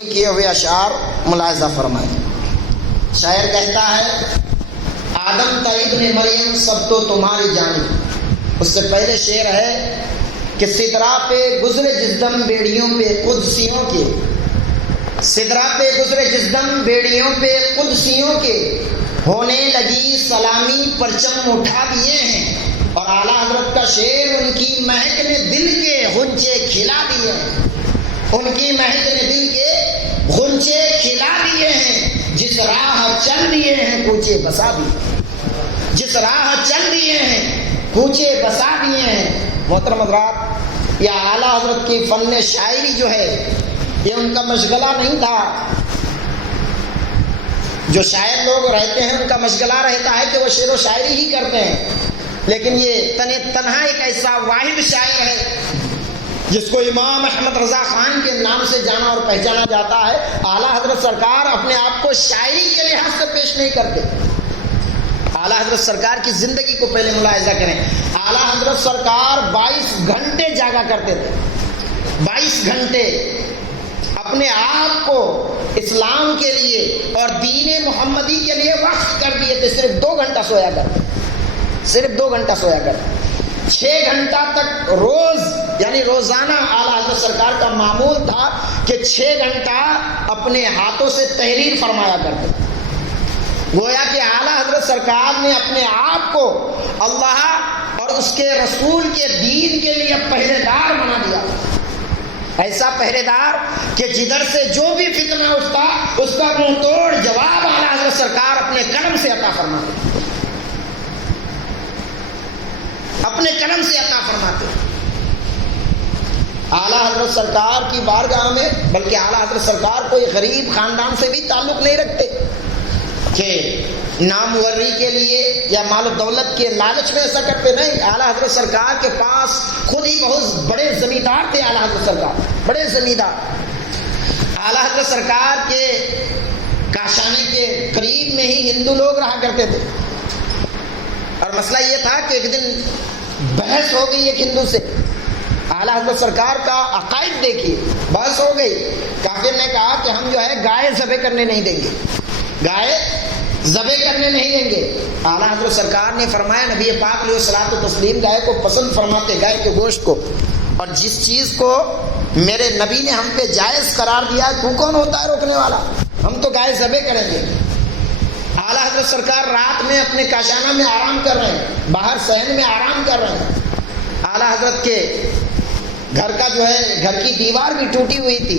کیے ہوئے اشعار ملاحظہ فرمائیں۔ شاعر کہتا ہے آدم تا ابن مریم سب تو تمہاری جانب۔ اس سے پہلے شعر ہے کہ سدرا پہ گزرے جس دم بیڑیوں پہ قدسیوں کے، سدرا پہ گزرے جس دم بیڑیوں پہ قدسیوں کے، ہونے لگی سلامی پرچم اٹھا دیے ہیں۔ اور اعلیٰ حضرت کا شعر ان کی مہک نے دل کے غنچے کھلا دیے ہیں، ان کی مہک نے دل کے غنچے کھلا دیے ہیں۔ جس راہ چل دیے ہیں کوچے بسا دیے، جس راہ چل دیے ہیں کوچے بسا دیے ہیں۔ محترم حضرات، یہ اعلیٰ حضرت کی فن شاعری جو ہے یہ ان کا مشغلہ نہیں تھا۔ جو شاعر لوگ رہتے ہیں ان کا مشغلہ رہتا ہے کہ وہ شعر و شاعری ہی کرتے ہیں، لیکن یہ تنہا ایک ایسا واحد شاعر ہے جس کو امام احمد رضا خان کے نام سے جانا اور پہچانا جاتا ہے۔ اعلیٰ حضرت سرکار اپنے آپ کو شاعری کے لحاظ سے پیش نہیں کرتے۔ اعلیٰ حضرت سرکار کی زندگی کو پہلے ملاحظہ کریں۔ اعلیٰ حضرت سرکار 22 گھنٹے جاگا کرتے تھے، 22 گھنٹے اپنے آپ کو اسلام کے لیے اور دین محمدی کے لیے وقف کر دیے تھے۔ صرف 2 گھنٹہ سویا کرتے، صرف 2 گھنٹہ سویا کرتے۔ 6 گھنٹہ تک روز، یعنی روزانہ اعلیٰ حضرت سرکار کا معمول تھا کہ 6 گھنٹہ اپنے ہاتھوں سے تحریر فرمایا کرتے۔ گویا کہ اعلیٰ حضرت سرکار نے اپنے آپ کو اللہ اور اس کے رسول کے دین کے لیے پہرے دار بنا دیا، ایسا پہرے دار کہ جدھر سے جو بھی فتنہ اٹھتا اس کا منہ توڑ جواب اعلیٰ حضرت سرکار اپنے قلم سے عطا فرماتے، اپنے قلم سے عطا فرماتے۔ اعلیٰ حضرت سرکار کی بارگاہ میں، بلکہ اعلیٰ حضرت سرکار کوئی غریب خاندان سے بھی تعلق نہیں رکھتے کہ ناموری کے لیے یا مال و دولت کے لالچ میں ایسا کرتے نہیں۔ اعلیٰ حضرت سرکار کے پاس خود ہی بہت بڑے زمیندار تھے، اعلیٰ حضرت سرکار بڑے زمیندار۔ اعلیٰ حضرت سرکار کے کاشانے کے قریب میں ہی ہندو لوگ رہا کرتے تھے، اور مسئلہ یہ تھا کہ ایک دن بحث ہو گئی ایک ہندو سے۔ اعلیٰ حضرت سرکار کا عقائد دیکھیے، بحث ہو گئی۔ کافر نے کہا کہ ہم جو ہے گائے ذبح کرنے نہیں دیں گے، گائے ذبح کرنے نہیں دیں گے۔ اعلیٰ حضرت سرکار نے فرمایا، نبی پاک علیہ الصلوۃ والتسلیم گائے کو پسند فرماتے، گائے کے گوشت کو، اور جس چیز کو میرے نبی نے ہم پہ جائز قرار دیا تو کون ہوتا ہے روکنے والا؟ ہم تو گائے ذبح کریں گے۔ اعلیٰ حضرت سرکار رات میں اپنے کاشانہ میں آرام کر رہے ہیں، باہر صحن میں آرام کر رہے ہیں۔ اعلیٰ حضرت کے گھر کا جو ہے گھر کی دیوار بھی ٹوٹی ہوئی تھی۔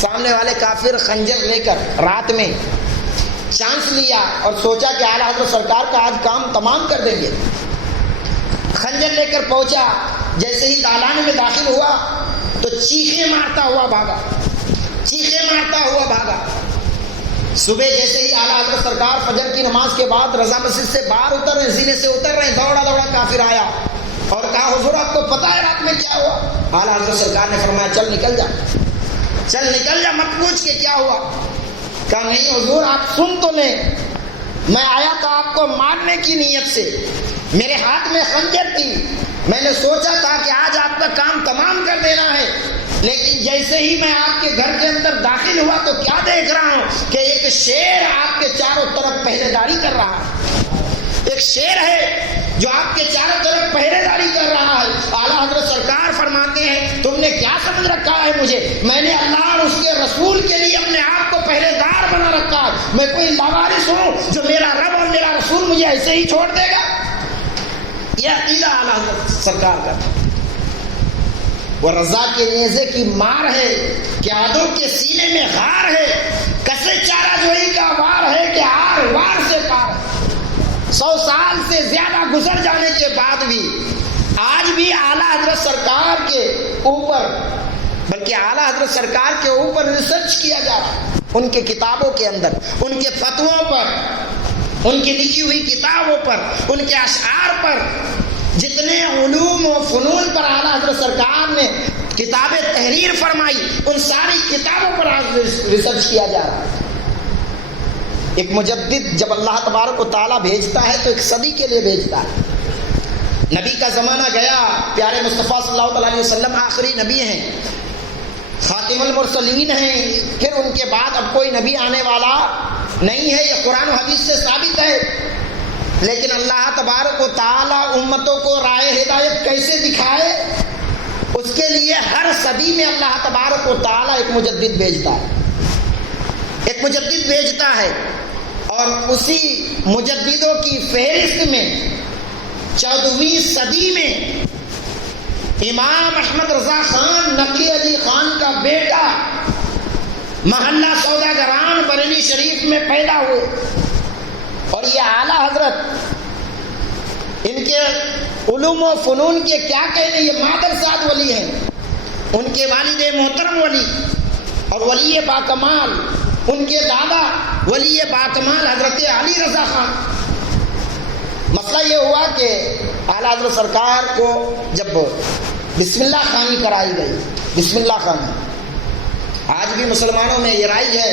سامنے والے کافر خنجر لے کر رات میں چانس لیا اور سوچا کہ اعلیٰ حضرت سرکار کا آج کام تمام کر دیں گے۔ خنجر لے کر پہنچا، جیسے ہی دالان میں داخل ہوا تو چیخیں مارتا ہوا بھاگا، چیخیں مارتا ہوا بھاگا۔ صبح جیسے ہی اعلیٰ حضرت سرکار فجر کی نماز کے بعد رضا مسجد سے باہر اتر رہے، زینے سے اتر رہے، دوڑا دوڑا کافر آیا اور کہا حضور آپ کو پتا ہے رات میں کیا ہوا؟ اعلیٰ حضرت سرکار نے فرمایا چل نکل جا، چل نکل جا، مت پوچھ کے کیا ہوا۔ کہا نہیں حضور آپ سن تو لیں، میں آیا تھا آپ کو مارنے کی نیت سے، میرے ہاتھ میں خنجر تھی، میں نے سوچا تھا کہ آج آپ کا کام تمام کر دینا ہے، لیکن جیسے ہی میں آپ کے گھر کے اندر داخل ہوا تو کیا دیکھ رہا ہوں کہ ایک شیر آپ کے چاروں طرف پہرے داری کر رہا ہے، ایک شیر ہے جو آپ کے چاروں طرف پہرے داری کر رہا ہے۔ اعلیٰ حضرت سرکار فرماتے ہیں تم نے کیا سمجھ رکھا ہے مجھے؟ میں نے اللہ اور اس کے رسول کے لیے اپنے آپ کو پہرے دار بنا رکھا ہے، میں کوئی لاوارث ہوں جو میرا رب اور میرا رسول مجھے ایسے ہی چھوڑ دے گا؟ یہ عقیدہ اعلیٰ حضرت سرکار کا، وہ رضا کے نیزے کی مار ہے کہ عدو کے سینے میں غار ہے، کسے چارہ جوئی کا وار ہے کہ آر وار سے پار ہے۔ 100 سال سے زیادہ گزر جانے کے بعد بھی آج بھی اعلیٰ حضرت سرکار کے اوپر، بلکہ اعلیٰ حضرت سرکار کے اوپر ریسرچ کیا جا رہا ہے، ان کے کتابوں کے اندر، ان کے فتووں پر، ان کی لکھی ہوئی کتابوں پر، ان کے اشعار پر، جتنے علوم و فنون پر اعلیٰ حضرت سرکار نے کتابیں تحریر فرمائی، ان ساری کتابوں پر آج ریسرچ کیا جا رہا ہے۔ ایک مجدد جب اللہ تبارک و تعالیٰ بھیجتا ہے تو ایک صدی کے لیے بھیجتا ہے۔ نبی کا زمانہ گیا، پیارے مصطفیٰ صلی اللہ علیہ وسلم آخری نبی ہیں، خاتم المرسلین ہیں، پھر ان کے بعد اب کوئی نبی آنے والا نہیں ہے، یہ قرآن و حدیث سے ثابت ہے۔ لیکن اللہ تبارک و تعالی امتوں کو راہ ہدایت کیسے دکھائے، اس کے لیے ہر صدی میں اللہ تبارک و تعالی ایک مجدد بھیجتا ہے، ایک مجدد بھیجتا ہے۔ اور اسی مجددوں کی فہرست میں 14ویں صدی میں امام احمد رضا خان نقی علی خان کا بیٹا محلہ سوداگران بریلی شریف میں پیدا ہوئے، اور یہ اعلیٰ حضرت ان کے علوم و فنون کے کیا کہنے، یہ مادر سعد ولی ہیں، ان کے والد محترم ولی اور ولی باکمال، ان کے دادا ولی باکمال حضرت علی رضا خان۔ مسئلہ یہ ہوا کہ اعلیٰ حضرت سرکار کو جب بسم اللہ خوانی کرائی گئی، بسم اللہ خوانی آج بھی مسلمانوں میں یہ رائج ہے،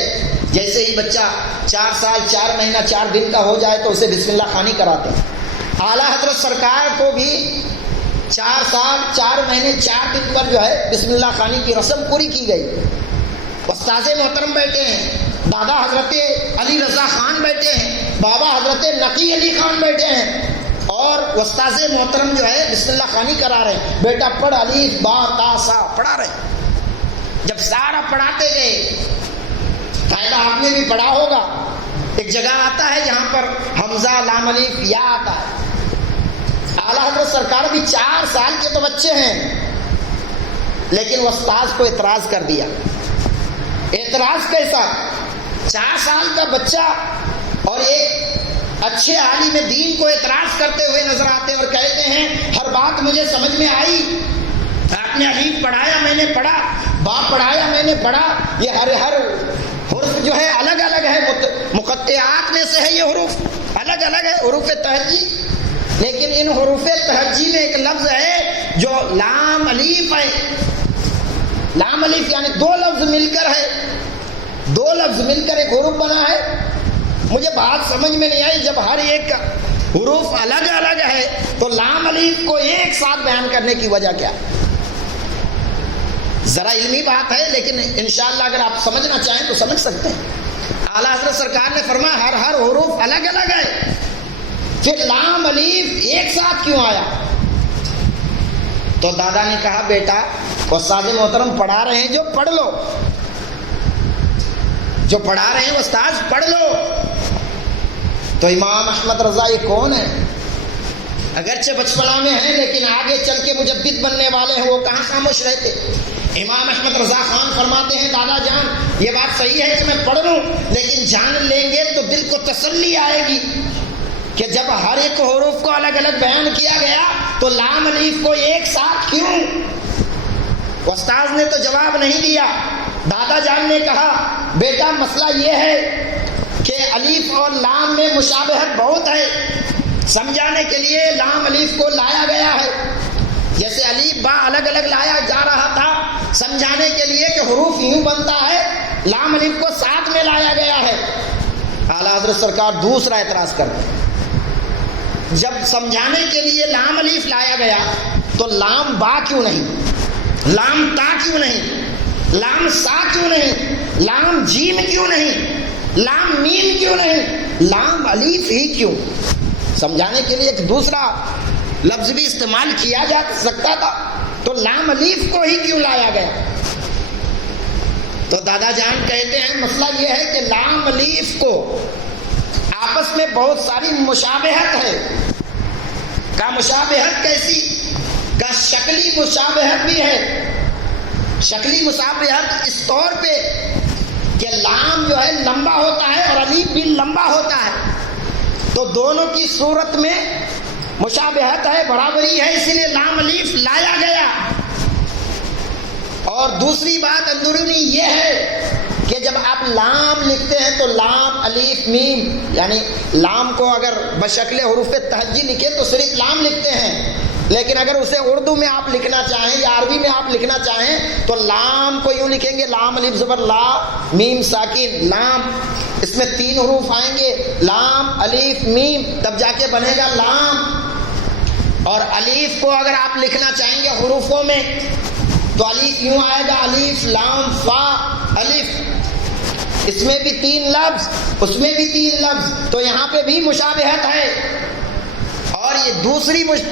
جیسے ہی بچہ 4 سال 4 مہینہ 4 دن کا ہو جائے تو اسے بسم اللہ خوانی کراتے ہیں۔ اعلیٰ حضرت سرکار کو بھی 4 سال 4 مہینے 4 دن پر جو ہے بسم اللہ خوانی کی رسم پوری کی گئی۔ استاذ محترم بیٹھے ہیں، دادا حضرت علی رضا خان بیٹھے ہیں، بابا حضرت نقی علی خان بیٹھے ہیں، اور استاذ محترم جو ہے بسم اللہ خوانی کرا رہے ہیں۔ بیٹا پڑھ الف با تا سا پڑھا رہے ہیں۔ جب سارا پڑھاتے گئے، قاعدہ آپ نے بھی پڑھا ہوگا، ایک جگہ آتا ہے جہاں پر حمزہ لام الف یا آتا ہے۔ اعلیٰ حضرت سرکار بھی 4 سال کے تو بچے ہیں، لیکن وہ استاذ کو اعتراض کر دیا۔ اعتراض کیسا؟ 4 سال کا بچہ اور ایک اچھے عالم دین کو اعتراض کرتے ہوئے نظر آتے اور کہتے ہیں ہر بات مجھے سمجھ میں آئی، آپ نے الف پڑھایا میں نے پڑھا، با پڑھایا میں نے پڑھا، یہ ہر حرف جو ہے الگ الگ ہے، مقطعات میں سے ہے، یہ حروف الگ الگ ہے، حروف تہجی۔ لیکن ان حروف تہجی میں ایک لفظ ہے جو لام الف ہے، لام الف یعنی 2 لفظ مل کر ہے، 2 لفظ مل کر ایک حروف بنا ہے۔ مجھے بات سمجھ میں نہیں آئی، جب ہر ایک حروف الگ الگ ہے تو لام الف کو ایک ساتھ بیان کرنے کی وجہ کیا؟ ذرا علمی بات ہے، لیکن انشاءاللہ اگر آپ سمجھنا چاہیں تو سمجھ سکتے ہیں۔ اعلیٰ حضرت سرکار نے فرمایا ہر حروف الگ الگ ہے، پھر لام الف ایک ساتھ کیوں آیا؟ تو دادا نے کہا بیٹا استاد محترم پڑھا رہے ہیں جو پڑھ لو، جو پڑھا رہے ہیں استاد پڑھ لو۔ تو امام احمد رضا یہ کون ہے؟ اگرچہ بچپنا میں ہیں لیکن آگے چل کے مجدد بننے والے ہیں، وہ کہاں خاموش رہتے؟ امام احمد رضا خان فرماتے ہیں دادا جان یہ بات صحیح ہے کہ میں پڑھ لوں، لیکن جان لیں گے تو دل کو تسلی آئے گی کہ جب ہر ایک حروف کو الگ الگ بیان کیا گیا تو لام الف کو ایک ساتھ کیوں؟ استاذ نے تو جواب نہیں دیا۔ دادا جان نے کہا بیٹا مسئلہ یہ ہے کہ الف اور لام میں مشابہت بہت ہے، سمجھانے کے لیے لام الف کو لایا گیا ہے، جیسے الف با الگ الگ لایا جا رہا تھا سمجھانے کے لیے کہ حروف یوں بنتا ہے، لام الف کو ساتھ میں لایا گیا ہے۔ اعلیٰ حضرت سرکار دوسرا اعتراض کرتے ہیں، جب سمجھانے کے لیے لام الف لایا گیا تو لام با کیوں نہیں، لام تا کیوں نہیں، لام سا کیوں نہیں، لام جیم کیوں نہیں، لام میم کیوں نہیں، لام الف ہی کیوں؟ سمجھانے کے لیے ایک دوسرا لفظ بھی استعمال کیا جا سکتا تھا، تو لام الف کو ہی کیوں لایا گیا؟ تو دادا جان کہتے ہیں مسئلہ یہ ہے کہ لام الف کو آپس میں بہت ساری مشابہت ہے۔ کا مشابہت کیسی؟ کا شکلی مشابہت بھی ہے۔ شکلی مشابہت اس طور پہ کہ لام جو ہے لمبا ہوتا ہے اور الف بھی لمبا ہوتا ہے، تو دونوں کی صورت میں مشابہت ہے، برابری ہے، اسی لیے لام الف لایا گیا۔ اور دوسری بات اندرونی یہ ہے کہ جب آپ لام لکھتے ہیں تو لام الف میم، یعنی لام کو اگر بشکل حروف تہجی لکھیں تو صرف لام لکھتے ہیں، لیکن اگر اسے اردو میں آپ لکھنا چاہیں یا عربی میں آپ لکھنا چاہیں تو لام کو یوں لکھیں گے لام الف زبر لا میم ساکن لام، اس میں 3 حروف آئیں گے لام الف میم، تب جا کے بنے گا لام۔ اور الف کو اگر آپ لکھنا چاہیں گے حروفوں میں تو الف یوں آئے گا الف لام فا الف، اس میں بھی 3 لفظ، اس میں بھی 3 لفظ، تو یہاں پہ بھی مشابہت ہے۔ اور یہ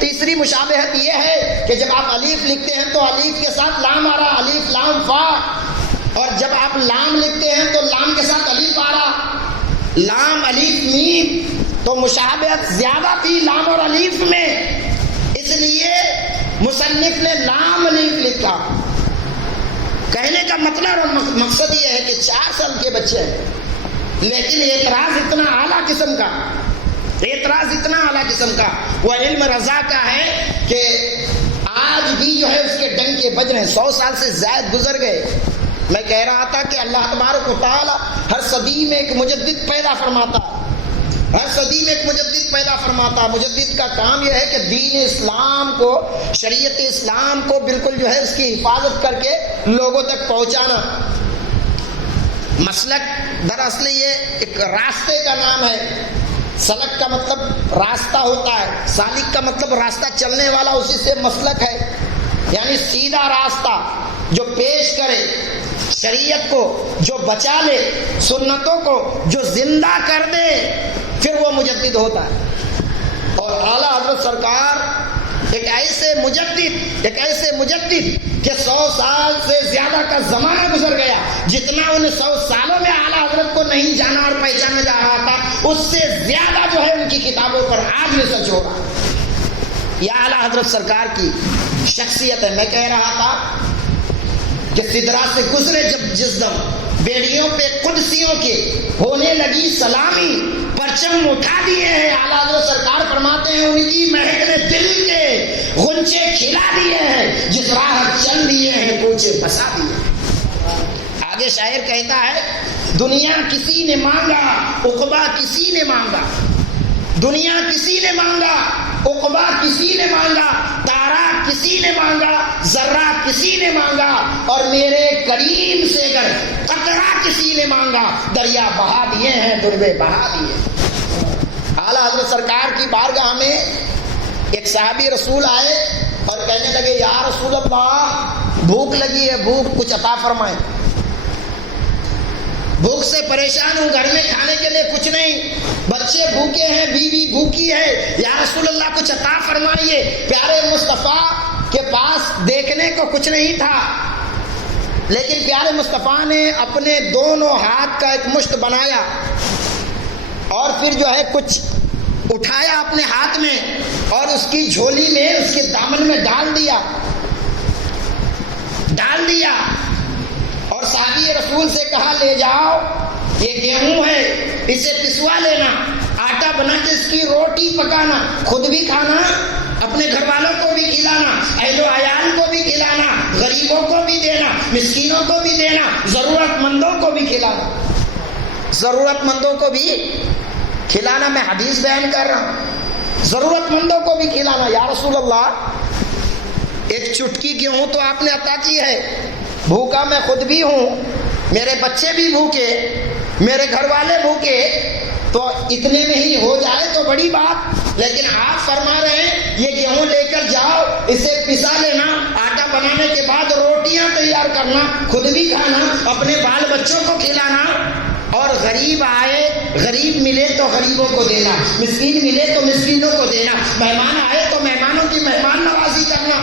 تیسری مشابہت یہ ہے کہ جب آپ الف لکھتے ہیں تو الف کے ساتھ لام آ رہا، الف لام فا، اور جب آپ لام لکھتے ہیں تو لام کے ساتھ الف آ رہا، لام الف میم، تو مشابہت زیادہ تھی لام اور الف میں، اس لیے مصنف نے لام الف لکھا۔ کہنے کا مطلب اور مقصد یہ ہے کہ 4 سال کے بچے ہیں، لیکن اعتراض اتنا اعلیٰ قسم کا، اعتراض اتنا اعلیٰ قسم کا، وہ علم رضا کا ہے کہ آج بھی جو ہے اس کے ڈنکے بج رہے ہیں، 100 سال سے زائد گزر گئے۔ میں کہہ رہا تھا کہ اللہ تبارک و تعالی ہر صدی میں ایک مجدد پیدا فرماتا، ہر صدی میں ایک مجدد پیدا فرماتا۔ مجدد کا کام یہ ہے کہ دین اسلام کو، شریعت اسلام کو بالکل جو ہے اس کی حفاظت کر کے لوگوں تک پہنچانا۔ مسلک دراصل یہ ایک راستے کا نام ہے، سلک کا مطلب راستہ ہوتا ہے، سالک کا مطلب راستہ چلنے والا، اسی سے مسلک ہے، یعنی سیدھا راستہ جو پیش کرے شریعت کو، جو بچا لے سنتوں کو، جو زندہ کر دے، پھر وہ مجدد ہوتا ہے۔ اور اعلیٰ حضرت سرکار ایک ایسے مجدد کہ 100 سال سے زیادہ کا زمانہ گزر گیا، جتنا انہیں 100 سالوں میں اعلیٰ حضرت کو نہیں جانا اور پہچانا جا رہا تھا، اس سے زیادہ جو ہے ان کی کتابوں پر آج ریسرچ ہو رہا ہے۔ یہ اعلیٰ حضرت سرکار کی شخصیت ہے۔ میں کہہ رہا تھا کہ سدرا سے گزرے جب جس دم بیڑیوں پہ قدسیوں کے ہونے لگی سلامی، پرچم اٹھا دیے ہیں، اعلیٰ حضرت سرکار فرماتے ہیں ان کی مہک نے دل کے غنچے کھلا دیے ہیں، جس راہ چل دیے ہیں کوچے بسا دیے۔ آگے شاعر کہتا ہے دنیا کسی نے مانگا، عقبہ کسی نے مانگا، دنیا کسی نے مانگا، عقبہ کسی نے مانگا، تارا کسی نے مانگا، ذرہ کسی نے مانگا، اور میرے کریم سے گر قطرہ کسی نے مانگا، دریا بہا دیے ہیں، دربے بہا دیے۔ اعلیٰ حضرت سرکار کی بارگاہ میں ایک صحابی رسول آئے اور کہنے لگے یا رسول اللہ بھوک لگی ہے، بھوک کچھ عطا فرمائیں، بھوک سے پریشان ہوں، گھر میں کھانے کے لیے کچھ نہیں، بچے بھوکے ہیں، بیوی بھوکی ہے، یا رسول اللہ کچھ عطا فرمائیے۔ پیارے مصطفیٰ کے پاس دیکھنے کو کچھ نہیں تھا، لیکن پیارے مصطفیٰ نے اپنے دونوں ہاتھ کا ایک مشت بنایا اور پھر جو ہے کچھ اٹھایا اپنے ہاتھ میں اور اس کی جھولی میں، اس کے دامن میں ڈال دیا، اور صحابی رسول سے کہا لے جاؤ، یہ گیہوں ہے، اسے پسوا لینا، آٹا بنا کے اس کی روٹی پکانا، خود بھی کھانا، اپنے گھر والوں کو بھی کھلانا، اہل و عیال کو بھی کھلانا، غریبوں کو بھی دینا، مسکینوں کو بھی دینا، ضرورت مندوں کو بھی کھلانا، ضرورت مندوں کو بھی کھلانا۔ میں حدیث بیان کر رہا ہوں، ضرورت مندوں کو بھی کھلانا۔ یا رسول اللہ ایک چٹکی گیہوں تو آپ نے عطا کی ہے، بھوکا میں خود بھی ہوں، میرے بچے بھی بھوکے، میرے گھر والے بھوکے، تو اتنے میں ہی ہو جائے تو بڑی بات، لیکن آپ فرما رہے ہیں یہ گیہوں لے کر جاؤ، اسے پسا لینا، آٹا بنانے کے بعد روٹیاں تیار کرنا، خود بھی کھانا، اپنے بال بچوں کو کھلانا، اور غریب آئے، غریب ملے تو غریبوں کو دینا، مسکین ملے تو مسکینوں کو دینا، مہمان آئے تو مہمانوں کی مہمان نوازی کرنا۔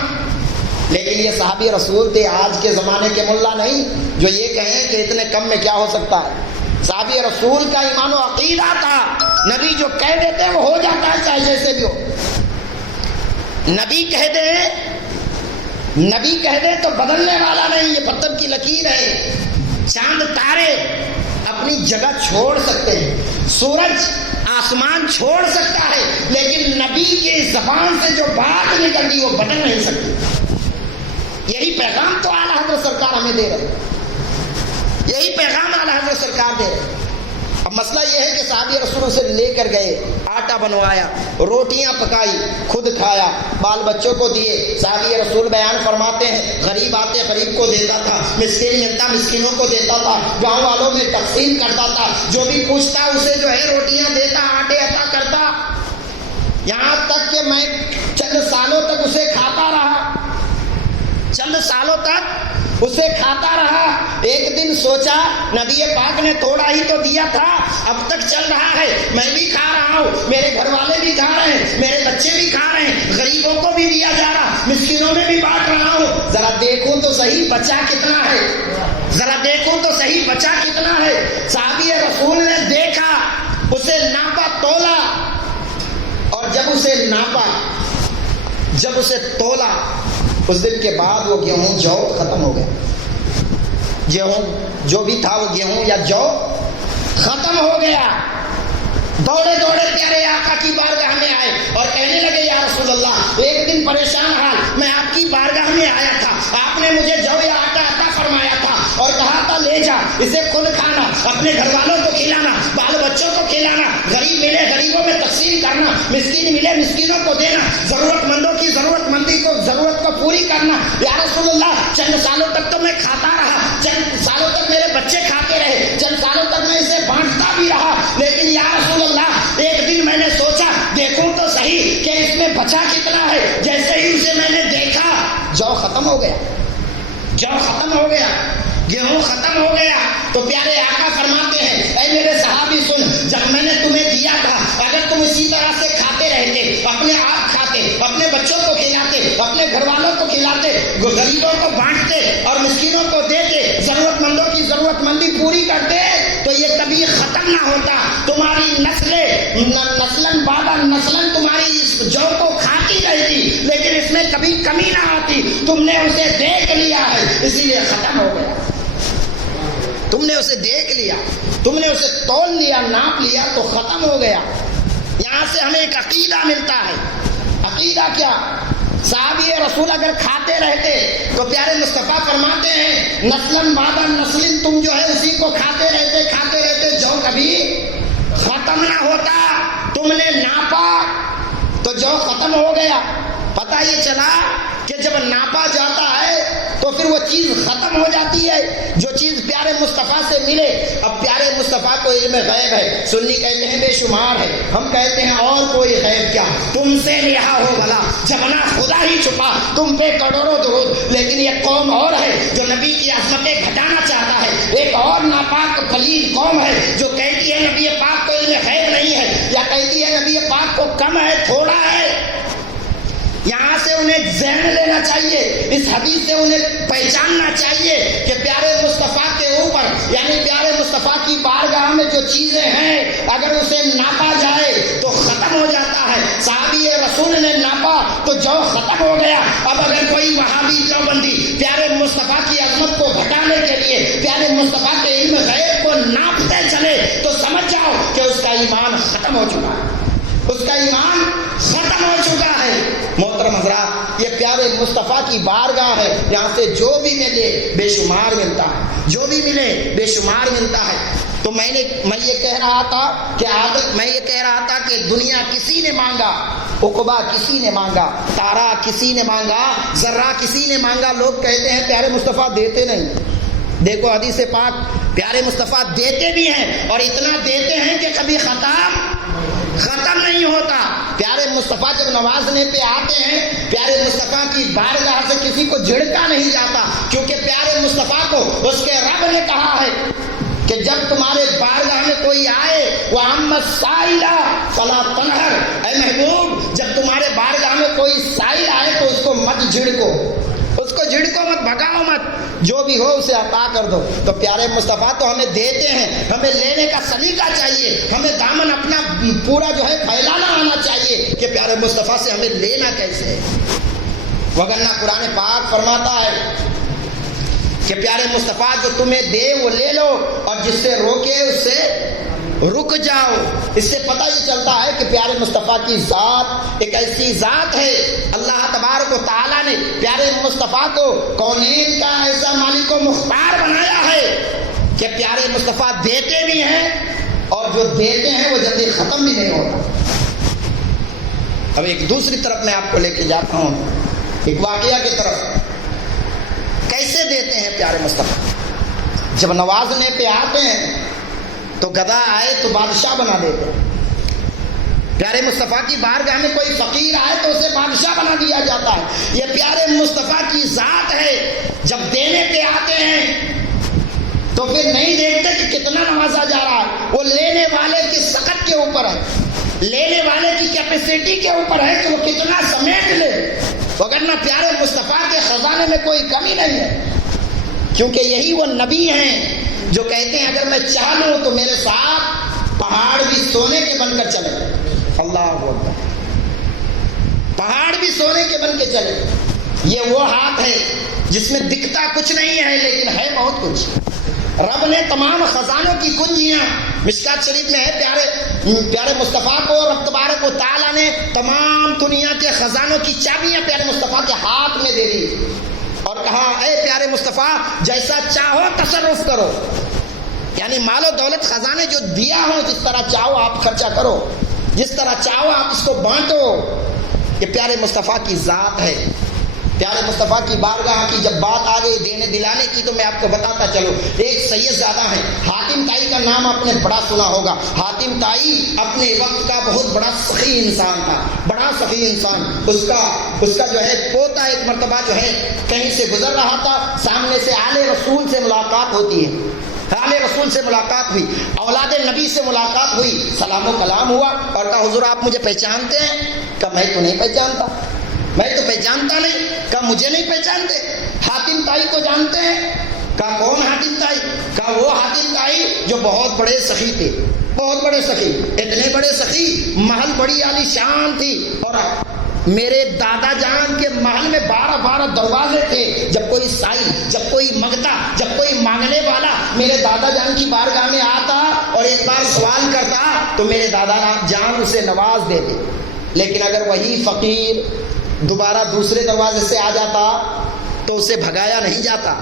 لیکن یہ صحابی رسول تھے، آج کے زمانے کے ملا نہیں جو یہ کہیں کہ اتنے کم میں کیا ہو سکتا ہے۔ صحابی رسول کا ایمان و عقیدہ تھا، نبی جو کہہ دیتے وہ ہو جاتا ہے چاہے جیسے بھی ہو۔ نبی کہہ دے تو بدلنے والا نہیں، یہ پتھر کی لکیر ہے۔ چاند تارے اپنی جگہ چھوڑ سکتے ہیں، سورج آسمان چھوڑ سکتا ہے، لیکن نبی کی زبان سے جو بات نکلتی وہ بدل نہیں سکتی۔ یہی پیغام تو اعلیٰ حضرت سرکار ہمیں دے رہے، یہی پیغام اعلیٰ حضرت سرکار دے رہے۔ اب مسئلہ یہ ہے کہ صحابی رسول سے لے کر گئے، آٹا بنوایا، روٹیاں پکائی، خود کھایا، بال بچوں کو دیے۔ صحابی رسول بیان فرماتے ہیں غریب آتے غریب کو دیتا تھا، مسکین ملتا مسکینوں کو دیتا تھا، گاؤں والوں میں تقسیم کرتا تھا، جو بھی پوچھتا اسے جو ہے روٹیاں دیتا، آٹے عطا کرتا، یہاں تک کہ میں چند سالوں تک اسے کھاتا رہا، چند سالوں تک اسے کھاتا رہا. ایک دن سوچا نبی پاک نے تھوڑا ہی تو دیا تھا, اب تک چل رہا ہے, میں بھی کھا رہا ہوں, میرے گھر والے بھی کھا رہے ہیں, میرے بچے بھی کھا رہے ہیں, غریبوں کو بھی دیا جا رہا, مسکینوں میں بھی بانٹ رہا ہوں, ذرا دیکھوں تو صحیح بچا کتنا ہے, ذرا دیکھوں تو صحیح بچا کتنا ہے. صحابی رسول نے دیکھا, اسے ناپا, تولا, اور جب اسے تولا, اس دن کے بعد وہ گیہوں جو ختم ہو گیا. گیہوں جو بھی تھا وہ گیہوں یا جو ختم ہو گیا. دوڑے دوڑے پیارے آقا کی بارگاہ میں آئے اور کہنے لگے یا رسول اللہ, ایک دن پریشان حال میں آپ کی بارگاہ میں آیا تھا, آپ نے مجھے جو یا آٹا عطا فرمایا تھا اور کہا تھا لے جا, اسے خود کھانا, اپنے گھر والوں کو کھلانا, بال بچوں کو کھلانا, غریب ملے غریبوں میں تقسیم کرنا, مسکین ملے مسکینوں کو دینا, ضرورت مندوں کی ضرورت کو پوری کرنا. یا رسول اللہ, چند سالوں تک تو میں کھاتا رہا, چند سالوں تک میرے بچے کھاتے رہے, چند سالوں تک میں اسے بانٹتا بھی رہا, لیکن یا رسول اللہ ایک دن میں نے سوچا دیکھوں تو صحیح کہ اس میں بچا کتنا ہے. جیسے ہی اسے میں نے دیکھا, جو ختم ہو گیا, جو ختم ہو گیا, گیہوں ختم ہو گیا. تو پیارے آقا فرماتے ہیں اے میرے صحابی سن, جب میں نے تمہیں دیا تھا اگر تم اسی طرح سے کھاتے رہتے, اپنے آپ کھاتے, اپنے بچوں کو کھلاتے, اپنے گھر والوں کو کھلاتے, غریبوں کو بانٹتے اور مسکینوں کو دیتے, ضرورت مندوں کی ضرورت مندی پوری کرتے, تو یہ کبھی ختم نہ ہوتا. تمہاری نسلن بعد نسلن تمہاری اس جو کو کھاتی رہتی, لیکن اس میں کبھی کمی نہ آتی. تم نے اسے دیکھ لیا ہے اسی لیے ختم ہو گیا. تم نے اسے دیکھ لیا, تم نے اسے تول لیا, ناپ لیا تو ختم ہو گیا. یہاں سے ہمیں ایک عقیدہ ملتا ہے. عقیدہ کیا؟ صحابی رسول اگر کھاتے رہتے تو پیارے مصطفیٰ فرماتے ہیں نسلن بعد نسلن, تم جو ہے اسی کو کھاتے رہتے, جو کبھی ختم نہ ہوتا. تم نے ناپا تو جو ختم ہو گیا. پتہ یہ چلا کہ جب ناپا جاتا ہے تو پھر وہ چیز ختم ہو جاتی ہے, جو چیز پیارے مصطفیٰ سے ملے. اب پیارے مصطفیٰ کو علم غیب ہے, سنی کہتے ہیں بے شمار ہے, ہم کہتے ہیں اور کوئی غیب کیا, تم سے لیا ہو بھلا, جبنا خدا ہی چھپا, تم پہ کروڑوں درود. لیکن یہ قوم اور ہے جو نبی کی عظمتیں گھٹانا چاہتا ہے, ایک اور ناپاک پلید قوم ہے جو کہتی ہے نبی پاک کو علم غیب نہیں ہے, یا کہتی ہے نبی پاک کو کم ہے, تھوڑا ہے. یہاں سے انہیں ذہن لینا چاہیے, اس حدیث سے انہیں پہچاننا چاہیے کہ پیارے مصطفیٰ کے اوپر, یعنی پیارے مصطفیٰ کی بارگاہ میں جو چیزیں ہیں اگر اسے ناپا جائے تو ختم ہو جاتا ہے. صحابی رسول نے ناپا تو جو ختم ہو گیا. اب اگر کوئی وہابی دیوبندی پیارے مصطفیٰ کی عظمت کو گھٹانے کے لیے پیارے مصطفیٰ کے علم غیب کو ناپتے چلے تو سمجھ جاؤ کہ اس کا ایمان ختم ہو چکا ہے, اس کا ایمان ختم ہو چکا ہے. محترم حضرات, یہ پیارے مصطفیٰ کی بارگاہ ہے, یہاں سے جو بھی ملے بے شمار ملتا ہے, جو بھی ملے بے شمار ملتا ہے. تو میں یہ کہہ رہا تھا کہ دنیا کسی نے مانگا, عقبہ کسی نے مانگا, تارا کسی نے مانگا, ذرہ کسی نے مانگا. لوگ کہتے ہیں پیارے مصطفیٰ دیتے نہیں. دیکھو حدیث پاک, پیارے مصطفیٰ دیتے بھی ہیں اور اتنا دیتے ہیں کہ کبھی ختم نہیں ہوتا. پیارے مصطفیٰ جب نوازنے پہ آتے ہیں, پیارے مصطفیٰ کی بارگاہ سے کسی کو جھڑکا نہیں جاتا, کیونکہ پیارے مصطفیٰ کو اس کے رب نے کہا ہے کہ جب تمہارے بارگاہ میں کوئی آئے وَأَمَّا السَّائِلَ فَلَا تَنْهَرْ, اے محبوب جب تمہارے بارگاہ میں کوئی سائل آئے تو اس کو مت جھڑکو, اس کو جھڑکو مت, بھگاؤ مت, جو بھی ہو اسے عطا کر دو. تو پیارے مصطفیٰ تو ہمیں دیتے ہیں, ہمیں لینے کا سلیقہ چاہیے, ہمیں دامن اپنا پورا جو ہے پھیلانا آنا چاہیے کہ پیارے مصطفیٰ سے ہمیں لینا کیسے ہے. وگرنہ قرآن پاک فرماتا ہے کہ پیارے مصطفیٰ جو تمہیں دے وہ لے لو اور جس سے روکے اس سے رک جاؤ. اس سے پتہ یہ چلتا ہے کہ پیارے مصطفیٰ کی ذات ایک ایسی ذات ہے. اللہ تبارک و تعالیٰ نے پیارے مصطفیٰ کو کونین کا ایسا مالک و مختار بنایا ہے کہ پیارے مصطفیٰ دیتے بھی ہیں اور جو دیتے ہیں وہ جلدی ختم بھی نہیں ہوتا. اب ایک دوسری طرف میں آپ کو لے کے جاتا ہوں, ایک واقعہ کی طرف. کیسے دیتے ہیں پیارے مصطفیٰ؟ جب نوازنے پہ آتے ہیں تو گدھا آئے تو بادشاہ بنا دیتے ہیں, پیارے مصطفیٰ کی بارگاہ میں کوئی فقیر آئے تو اسے بادشاہ بنا دیا جاتا ہے. یہ پیارے مصطفیٰ کی ذات ہے. جب دینے پہ آتے ہیں تو پھر نہیں دیکھتے کہ کتنا نوازا جا رہا ہے. وہ لینے والے کی سخت کے اوپر ہے, لینے والے کی کیپیسٹی کے اوپر ہے کہ وہ کتنا سمیٹ لے. وگرنہ پیارے مصطفیٰ کے خزانے میں کوئی کمی نہیں ہے, کیونکہ یہی وہ نبی ہیں جو کہتے ہیں اگر میں چاہ لوں تو میرے ساتھ پہاڑ بھی سونے کے بن کر چلے. اللہ اکبر. پہاڑ بھی سونے کے بن کے چلے. یہ وہ ہاتھ ہے جس میں دکھتا کچھ نہیں ہے لیکن ہے بہت کچھ. رب نے تمام خزانوں کی کنجیاں مشکات شریف میں ہے, پیارے مصطفیٰ کو رب تبارک و تعالیٰ نے تمام دنیا کے خزانوں کی چابیاں پیارے مصطفیٰ کے ہاتھ میں دے دی اور کہا اے پیارے مصطفیٰ جیسا چاہو تصرف کرو. یعنی مال و دولت خزانے جو دیا ہو جس طرح چاہو آپ خرچہ کرو, جس طرح چاہو آپ اس کو بانٹو. یہ پیارے مصطفیٰ کی ذات ہے. پیارے مصطفیٰ کی بارگاہ کی جب بات آ گئی دینے دلانے کی تو میں آپ کو بتاتا چلوں. ایک سید زیادہ ہے, حاتم طائی کا نام آپ نے بڑا سنا ہوگا. حاتم طائی اپنے وقت کا بہت بڑا سخی انسان تھا, بڑا سخی انسان. اس کا جو ہے پوتا ایک مرتبہ جو ہے کہیں سے گزر رہا تھا, سامنے سے آل رسول سے ملاقات ہوتی ہے. آل رسول سے ملاقات ہوئی, اولاد نبی سے ملاقات ہوئی, سلام و کلام ہوا اور کہا حضور آپ مجھے پہچانتے ہیں؟ کہا میں تو نہیں پہچانتا, میں تو پہچانتا نہیں. کہا مجھے نہیں پہچانتے؟ حاتم طائی کو جانتے ہیں؟ کہا کون حاتم طائی؟ کہا وہ حاتم طائی جو بہت بڑے سخی تھے, بہت بڑے سخی, اتنے بڑے سخی محل بڑی عالی شان تھی. اور میرے دادا جان کے محل میں 12 دروازے تھے. جب کوئی سائل, جب کوئی مانگتا, جب کوئی مانگنے والا میرے دادا جان کی بارگاہ میں آتا اور ایک بار سوال کرتا تو میرے دادا جان اسے نواز دیتے. لیکن اگر وہی فقیر دوبارہ دوسرے دروازے سے آ جاتا تو اسے بھگایا نہیں جاتا,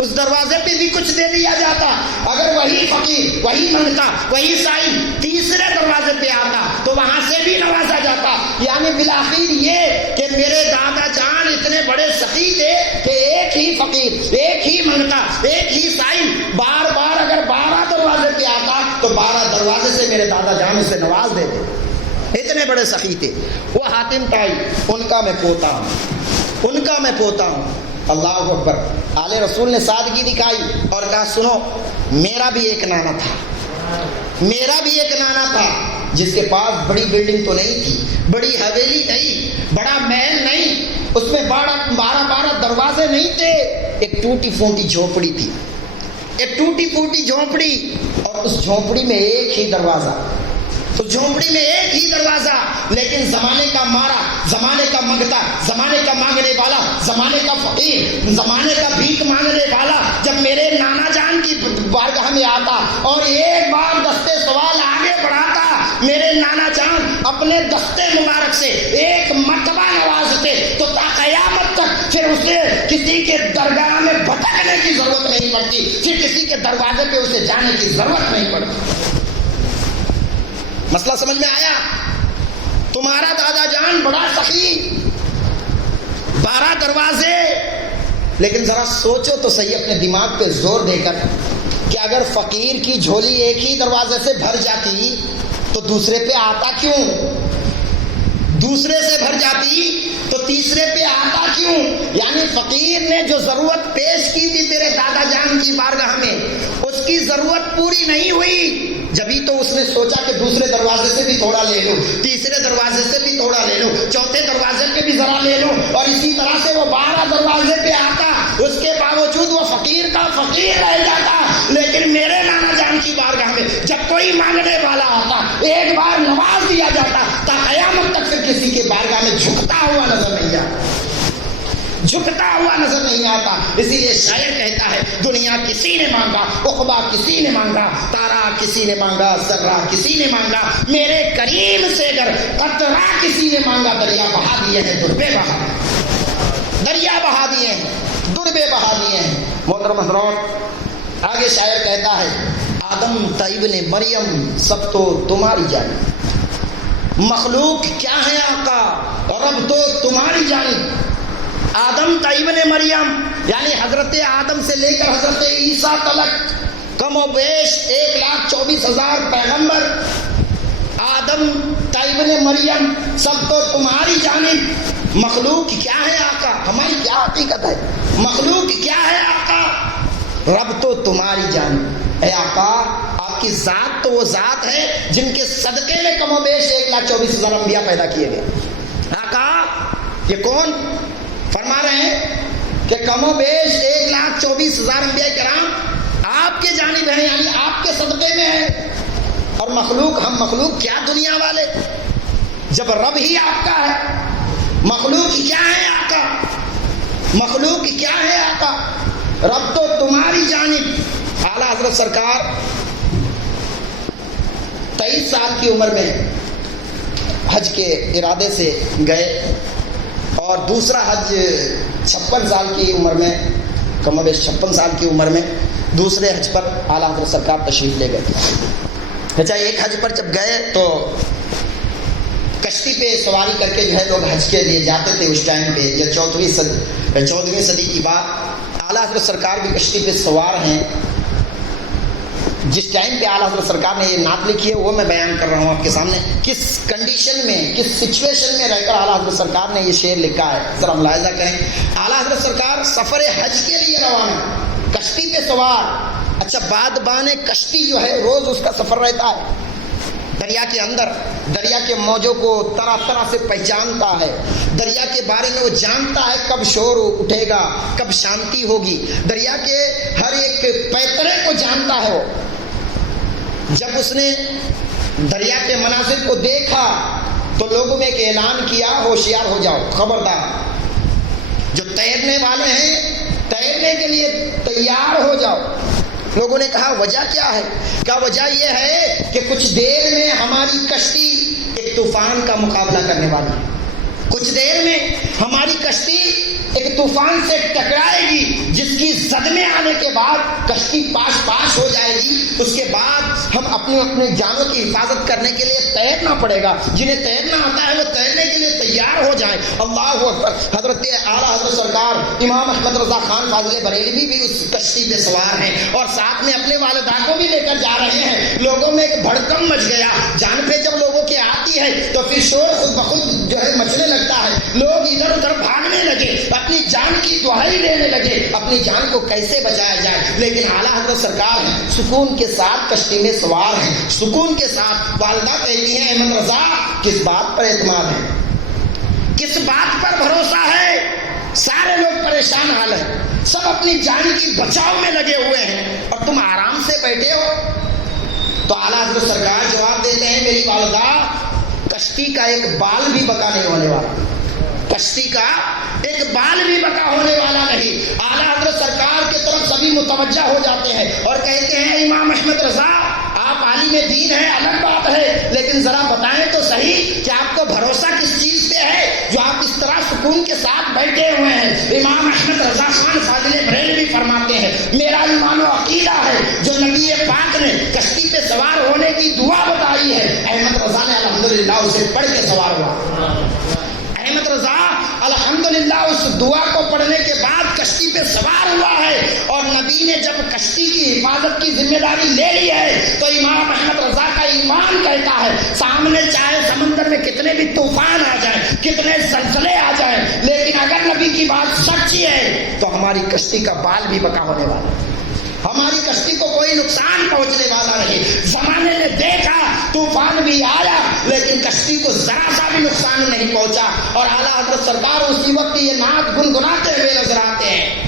اس دروازے پہ بھی کچھ دے دیا جاتا. اگر وہی فقیر, وہی منگتا, وہی سائل تیسرے دروازے پہ آتا تو وہاں سے بھی نوازا جاتا. یعنی بالآخر یہ کہ میرے دادا جان اتنے بڑے سخی تھے کہ ایک ہی فقیر, ایک ہی منگتا, ایک ہی سائل بار بار اگر 12 دروازے پہ آتا تو 12 دروازے سے میرے دادا جان اسے نواز دیتے. اتنے بڑے سخی تھے وہ حاتم طائی. ان کا میں پوتا ہوں, ان کا میں پوتا ہوں. اللہ اکبر. آل رسول نے سادگی دکھائی اور کہا سنو میرا بھی ایک نانا تھا, میرا بھی ایک نانا تھا جس کے پاس بڑی بلڈنگ تو نہیں تھی, بڑی حویلی نہیں, بڑا محل نہیں, اس میں 12 دروازے نہیں تھے. ایک ٹوٹی پھوٹی جھونپڑی تھی, ایک ٹوٹی پھوٹی جھونپڑی, اور اس جھونپڑی میں ایک ہی دروازہ, اس جھونپڑی میں ایک ہی دروازہ. لیکن زمانے کا مارا, زمانے کا منگتا, زمانے کا مانگنے والا, زمانے کا فقیر, زمانے کا بھیک مانگنے والا جب میرے نانا جان کی بارگاہ میں آتا اور ایک بار دستے سوال آگے بڑھاتا, میرے نانا جان اپنے دستے مبارک سے ایک مرتبہ نوازتے تو تا قیامت تک پھر اسے کسی کے درگاہ میں بھٹکنے کی ضرورت نہیں پڑتی, پھر کسی کے دروازے پہ اسے جانے کی ضرورت نہیں پڑتی. مسئلہ سمجھ میں آیا؟ تمہارا دادا جان بڑا سخی, 12 دروازے. لیکن ذرا سوچو تو صحیح اپنے دماغ پہ زور دے کر کہ اگر فقیر کی جھولی ایک ہی دروازے سے بھر جاتی تو دوسرے پہ آتا کیوں؟ دوسرے سے بھر جاتی تو تیسرے پہ آتا کیوں؟ یعنی فقیر نے جو ضرورت پیش کی تھی تیرے دادا جان کی بارگاہ میں, اس کی ضرورت پوری نہیں ہوئی. جبھی تو اس نے سوچا کہ دوسرے دروازے سے بھی تھوڑا لے لو, تیسرے دروازے سے بھی تھوڑا لے لو, چوتھے دروازے پہ بھی ذرا لے لو, اور اسی طرح سے وہ 12 دروازے پہ آتا. اس کے باوجود وہ فقیر کا فقیر رہ جاتا. لیکن میرے نانا جان کی بارگاہ میں جب کوئی مانگنے والا آتا ایک بار نواز دیا جاتا, تا قیامت تک پھر کسی کے بارگاہ میں جھکتا ہوا نظر نہیں آتا, جھکتا ہوا نظر نہیں آتا. اسی لیے شاعر کہتا ہے دنیا کسی نے مانگا, عقبہ کسی نے مانگا, تارا کسی نے مانگا, ذرہ کسی نے مانگا, میرے کریم سے گر قطرہ کسی نے مانگا. دریا بہا دیے ہیں دربے بہا, دریا بہا دیے ہیں, دربے بہا دیے ہیں. محترم حضرات آگے شاعر کہتا ہے آدم طیب نے مریم سب تو تمہاری جانب, مخلوق کیا ہے آقا رب تو تمہاری جانب. آدم طیب نے مریم یعنی حضرت آدم سے لے کر حضرت عیسیٰ تلک کم و بیش 1,24,000 پیغمبر. آدم طیب ابن مریم سب تو تمہاری جانب. مخلوق کیا ہے آقا؟ ہماری کیا حقیقت ہے؟ مخلوق کیا ہے آقا؟ رب تو تمہاری جانب. اے آقا آپ کی ذات تو وہ ذات ہے جن کے صدقے میں کم و بیش 1,24,000 انبیاء پیدا کیے گئے. آقا یہ کون فرما رہے ہیں کہ کم و بیش 1,24,000 انبیاء کرام آپ کے جانب ہیں، یعنی آپ کے صدقے میں ہیں. اور مخلوق، ہم مخلوق کیا دنیا والے جب رب ہی آپ کا ہے. مخلوق کیا ہے آقا؟ مخلوق کیا ہے آقا؟ رب تو تمہاری جانب. اعلیٰ حضرت سرکار 23 سال کی عمر میں حج کے ارادے سے گئے اور دوسرا حج 56 سال کی عمر میں، کم و بیش 56 سال کی عمر میں دوسرے حج پر اعلیٰ حضرت سرکار تشریف لے گئے. اچھا ایک حج پر جب گئے تو کشتی پہ سواری کر کے جو ہے لوگ حج کے لیے جاتے تھے. اس ٹائم پہ یہ 14ویں صدی کی بات، اعلیٰ حضرت سرکار بھی کشتی پہ سوار ہیں. جس ٹائم پہ اعلیٰ حضرت سرکار نے یہ نعت لکھی ہے وہ میں بیان کر رہا ہوں آپ کے سامنے. کس کنڈیشن میں، کس سچویشن میں رہ کر اعلیٰ حضرت سرکار نے یہ شعر لکھا ہے ذرا ملاحظہ کریں. اعلیٰ حضرت سرکار سفر حج کے لیے روانہ، کشتی پہ سوار. اچھا بادبان کشتی جو ہے روز اس کا سفر رہتا ہے دریا کے اندر. دریا کے موجوں کو طرح طرح سے پہچانتا ہے. دریا کے بارے میں وہ جانتا ہے کب شور اٹھے گا، کب شانتی ہوگی. دریا کے ہر ایک پیترے کو جانتا ہے. وہ جب اس نے دریا کے مناظر کو دیکھا تو لوگوں میں ایک اعلان کیا، ہوشیار ہو جاؤ، خبردار، جو تیرنے والے ہیں تیرنے کے لیے تیار ہو جاؤ. لوگوں نے کہا وجہ کیا ہے؟ کیا وجہ یہ ہے کہ کچھ دیر میں ہماری کشتی ایک طوفان کا مقابلہ کرنے والی ہے. کچھ دیر میں ہماری کشتی ایک طوفان سے ٹکرائے گی جس کی زد میں آنے کے بعد کشتی پاش ہو جائے گی. اس کے بعد ہم اپنی جانوں کی حفاظت کرنے کے لیے تیرنا پڑے گا. جنہیں تیرنا آتا ہے وہ تیرنے کے لیے تیار ہو جائیں. اللہ اکبر. حضرت اعلیٰ حضرت سرکار امام احمد رضا خان فاضل بریلوی بھی اس کشتی پہ سوار ہیں اور ساتھ میں اپنے والدہ کو بھی لے کر جا رہے ہیں. لوگوں میں ایک بھڑکم مچ گیا. جان پہ جب لوگوں کے آتی ہے تو پھر شور خود بخود جو ہے مچنے لگتا ہے. لوگ ادھر ادھر بھاگنے لگے، اپنی جان کی دہائی دینے لگے، اپنی جان کو کیسے بچایا جائے. لیکن اعلیٰ حضرت سرکار سکون کے ساتھ کشتی میں سوار ہیں، سکون کے ساتھ. والدہ کہتی ہیں احمد رضا کس بات پر اعتماد ہے، کس بات پر بھروسہ ہے؟ سارے لوگ پریشان حال ہیں، سب اپنی جان کی بچاؤ میں لگے ہوئے ہیں اور تم آرام سے بیٹھے ہو. تو اعلیٰ حضرت سرکار جواب دیتے ہیں میری والدہ کشتی کا ایک بال بھی بکا نہیں ہونے والا، کشتی کا ایک بال بھی بکا ہونے والا نہیں. اعلیٰ حضرت سرکار کی طرف سبھی متوجہ ہو جاتے ہیں اور کہتے ہیں امام احمد رضا آپ عالم دین ہیں الگ بات ہے، لیکن ذرا بتائیں تو صحیح کہ آپ کو بھروسہ کس چیز پہ ہے جو آپ اس طرح سکون کے ساتھ بیٹھے ہوئے ہیں. امام احمد رضا خان فاضل بریلوی فرماتے ہیں میرا ایمان و عقیدہ ہے جو نبی پاک نے کشتی پہ سوار ہونے کی دعا بتائی ہے احمد رضا نے الحمدللہ اسے پڑھ کے سوار ہوا. احمد رضا الحمدللہ اس دعا کو پڑھنے کے بعد کشتی پہ سوار ہوا ہے اور نبی نے جب کشتی کی حفاظت کی ذمہ داری لے لی ہے تو امام احمد رضا کا ایمان کہتا ہے سامنے چاہے سمندر میں کتنے بھی طوفان آ جائیں، کتنے زلزلے آ جائیں، لیکن اگر نبی کی بات سچی ہے تو ہماری کشتی کا بال بھی بکا ہونے والا ہے، ہماری کشتی کو کوئی نقصان پہنچنے والا نہیں. زمانے نے دیکھا طوفان بھی آیا لیکن کشتی کو ذرا سا بھی نقصان نہیں پہنچا. اور اعلیٰ حضرت سرکار اسی وقت یہ نعت گنگناتے ہوئے نظر آتے ہیں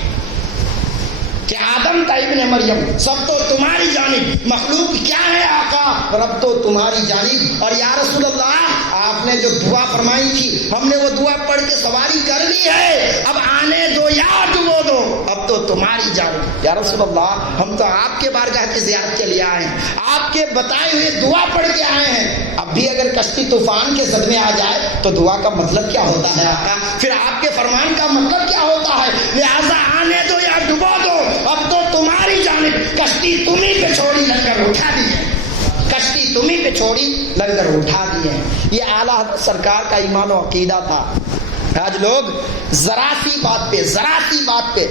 کہ آدم کا ابن مریم سب تو تمہاری جانب. مخلوق کیا ہے آقا؟ رب تو تمہاری جانب. اور یا رسول اللہ آپ نے جو دعا فرمائی تھی ہم نے وہ دعا پڑھ کے سواری کر لی ہے، اب آنے دو یا ڈبو دو، اب تو تمہاری جانب. یا رسول اللہ ہم تو آپ کے بارگاہ کی زیارت کے لیے آئے ہیں، آپ کے بتائے ہوئے دعا پڑھ کے آئے ہیں. اب بھی اگر کشتی طوفان کے زد میں آ جائے تو دعا کا مطلب کیا ہوتا ہے آقا؟ پھر آپ کے فرمان کا مطلب کیا ہوتا ہے؟ لہذا آنے دو یا ڈبو دو، اب تو تمہاری جانب. کشتی تمہیں پہ چھوڑی لنگر اٹھا دی ہے، کشتی تمہیں پہ چھوڑی لنگر اٹھا دی ہے. یہ اعلیٰ حضرت سرکار کا ایمان و عقیدہ تھا. آج لوگ ذرا سی بات پہ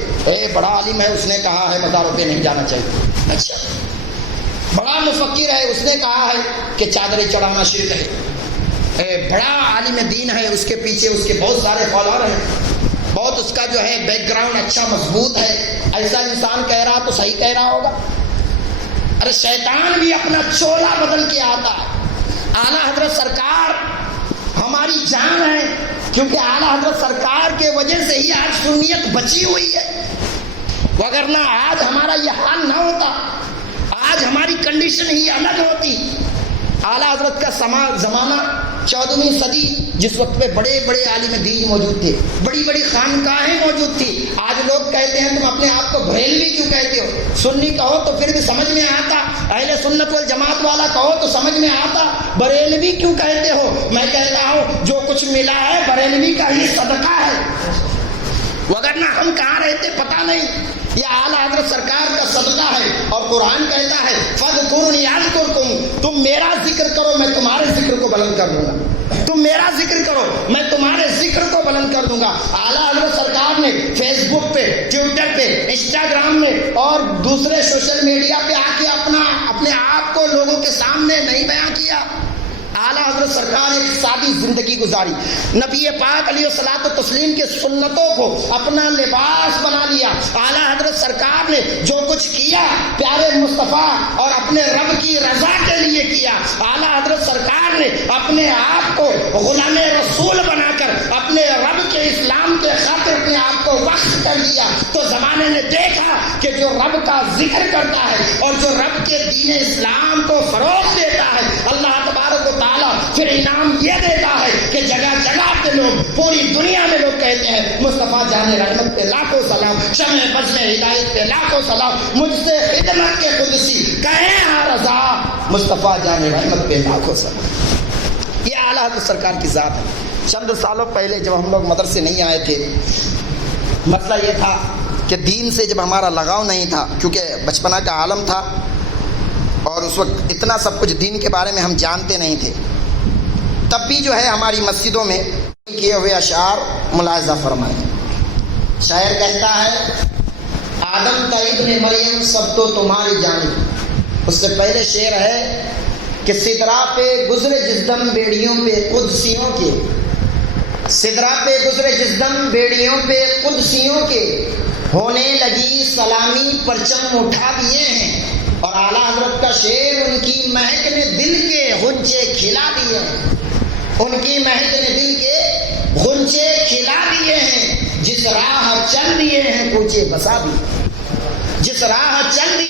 بڑا عالم ہے اس نے کہا ہے مزاروں پہ نہیں جانا چاہیے، اچھا بڑا مفکر ہے اس نے کہا ہے کہ چادریں چڑھانا شرک ہے، بڑا عالم دین ہے، اس کے پیچھے اس کے بہت سارے فالوور ہیں، بہت اس کا جو ہے بیک گراؤنڈ اچھا مضبوط ہے، ایسا انسان کہہ رہا تو صحیح کہہ رہا ہوگا؟ ارے شیطان بھی اپنا چولا بدل کے آتا ہے۔ اعلیٰ حضرت سرکار ہماری جان ہے، کیونکہ اعلیٰ حضرت سرکار کے وجہ سے ہی آج سنیت بچی ہوئی ہے، وگرنہ آج ہمارا یہ حال نہ ہوتا، آج ہماری کنڈیشن ہی الگ ہوتی۔ اعلیٰ حضرت کا زمانہ 14ویں صدی، جس وقت پہ بڑے بڑے عالم دین موجود تھے، بڑی بڑی خانقاہیں موجود تھی۔ آج لوگ کہتے ہیں تم اپنے آپ کو بریلوی کیوں کہتے ہو؟ سنی کہو تو پھر بھی سمجھ میں آتا، اہل سنت والجماعت والا کہو تو سمجھ میں آتا، بریلوی کیوں کہتے ہو؟ میں کہہ رہا ہوں جو کچھ ملا ہے بریلوی کا ہی صدقہ ہے، وگرنہ ہم کہاں رہتے پتہ نہیں۔ یہ اعلیٰ حضرت سرکار کا صدقہ ہے، اور قرآن کہتا ہے فاذکرونی اذکرکم، تم میرا ذکر کرو میں تمہارے ذکر کو بلند کر دوں گا، تم میرا ذکر کرو میں تمہارے ذکر کو بلند کر دوں گا۔ اعلیٰ حضرت سرکار نے فیس بک پہ، ٹویٹر پہ، انسٹاگرام میں اور دوسرے سوشل میڈیا پہ آ کے اپنے آپ کو لوگوں کے سامنے نہیں بیان کیا۔ اعلیٰ حضرت سرکار ایک سادی زندگی گزاری، نبی پاک علیہ الصلوۃ والتسلیم کے سنتوں کو اپنا لباس بنا لیا۔ اعلیٰ حضرت سرکار نے جو کچھ کیا پیارے مصطفیٰ اور اپنے رب کی رضا کے لیے کیا۔ اعلیٰ حضرت سرکار نے اپنے آپ کو غلام رسول بنا کر اپنے رب کے اسلام کے خاطر اپنے آپ کو وقف کر دیا، تو زمانے نے دیکھا کہ جو رب کا ذکر کرتا ہے اور جو رب کے دین اسلام کو فروغ دیتا ہے، اللہ تبارک و تعالیٰ پھر انعام یہ دیتا ہے کہ جگہ جگہ پہ لوگ، پوری دنیا میں لوگ کہتے ہیں مصطفیٰ جان رحمت پہ لاکھوں سلام، شمع بزم ہدایت پہ لاکھوں سلام، مجھ سے خدمت کے قدسی کہیں ہاں رضا، مصطفیٰ جان رحمت پہ لاکھوں سلام۔ یہ اعلیٰ حضرت سرکار کی ذات ہے۔ چند سالوں پہلے جب ہم لوگ مدرسے نہیں آئے تھے، مسئلہ یہ تھا کہ دین سے جب ہمارا لگاؤ نہیں تھا، کیونکہ بچپنا کا عالم تھا اور اس وقت اتنا سب کچھ دین کے بارے میں ہم جانتے نہیں تھے، تب بھی جو ہے ہماری مسجدوں میں کیے ہوئے اشعار ملاحظہ فرمائے۔ شاعر کہتا ہے آدم تا ابن مریم سب تو تمہاری جانب، اس سے پہلے شعر ہے کہ سدرا پہ گزرے جس دم بیڑیوں پہ قدسیوں کے، سدرا پہ گزرے جس دم بیڑیوں پہ قدسیوں کے، ہونے لگی سلامی پرچم اٹھا دیے ہیں۔ اور اعلیٰ حضرت کا شعر ان کی مہک نے دل کے غنچے کھلا دیے ہیں، ان کی مہک نے دل کے غنچے کھلا دیے ہیں، جس راہ چل دیے ہیں کوچے بسا دیے، جس راہ چل